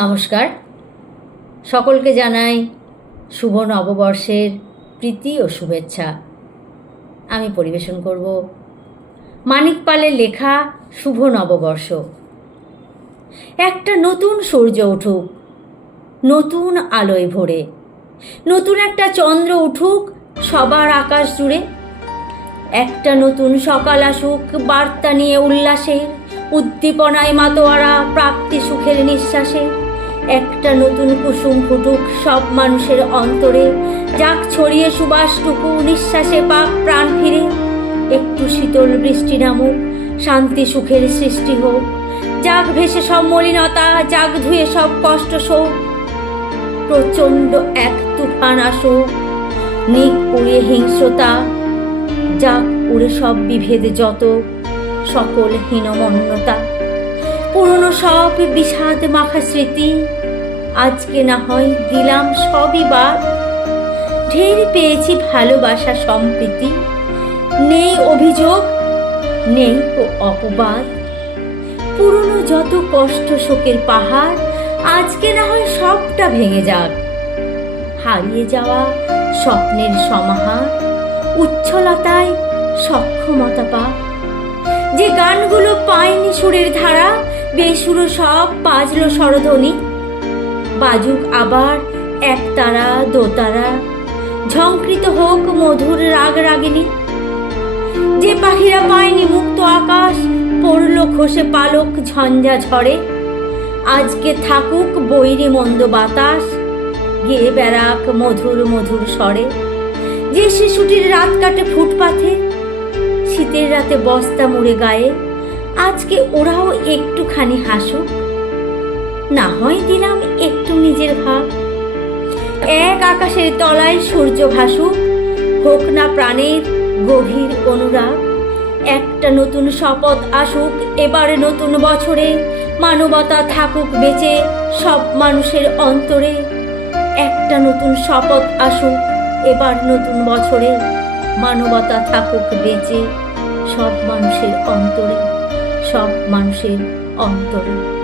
নমস্কার। সকলকে জানাই শুভ নববর্ষের প্রীতি ও শুভেচ্ছা। আমি পরিবেশন করব মানিক পালের লেখা শুভ নববর্ষ। একটা নতুন সূর্য উঠুক, নতুন আলোয় ভরে, নতুন একটা চন্দ্র উঠুক সবার আকাশ জুড়ে, একটা নতুন সকাল আসুক বার্তা নিয়ে উল্লাসের উদ্দীপনায় মাতোয়ারা, প্রাপ্তি সুখের নিঃশ্বাসে একটা নতুন কুসুম ফুটুক সব মানুষের অন্তরে। যাক ছড়িয়ে সুবাসটুকু, নিঃশ্বাসে পাক প্রাণ ফিরে। একটু শীতল বৃষ্টি নামুক, শান্তি সুখের সৃষ্টি হোক। যাক ভেসে সব মলিনতা, যাক ধুয়ে সব কষ্ট শোক। প্রচণ্ড এক তুফান আসুক, নিক উড়ে হিংস্রতা। যাক উড়ে সব বিভেদ যত, সকল হীনমন্যতা। পুরনো সব বিষাদ মাখা স্মৃতি। আজকে না হয় দিলাম সবই বাদ। ঢের পেয়েছি ভালোবাসা সম্প্রীতি। নেই অভিযোগ, নেই ও অপবাদ। পুরনো যত কষ্ট শোকের পাহাড়, আজকে না হয় সবটা ভেঙে যাক। হারিয়ে যাওয়া স্বপ্নের সমাহার, উচ্ছলতায় সক্ষমতা পা যে গানগুলো পায়নি সুরের ধারা বেসুরো সব বাজলো স্বরধ্বনি। বাজুক আবার একতারা, দোতারা। ঝংকৃত হোক মধুর রাগ রাগিনী। যে পাখিরা পায়নি মুক্ত আকাশ, পড়ল খসে পালক ঝঞ্ঝা ঝড়ে। আজকে থাকুক বৈরি মন্দ বাতাস, গেয়ে বেড়াক মধুর মধুর স্বরে। যে শিশুটির রাত কাটে ফুটপাথে, শীতের রাতে বস্তা মুড়ে গায়ে। আজকে ওরাও একটুখানি হাসুক। না হয় দিলাম একটু নিজের ভাব। এক আকাশের তলায় সূর্য ভাসুক, হোক না প্রাণের গভীর অনুরাগ। একটা নতুন শপথ আসুক, এবারে নতুন বছরে মানবতা থাকুক বেঁচে সব মানুষের অন্তরে। একটা নতুন শপথ আসুক, এবার নতুন বছরে মানবতা থাকুক বেঁচে সব মানুষের অন্তরে। সব মানুষের অন্তরে।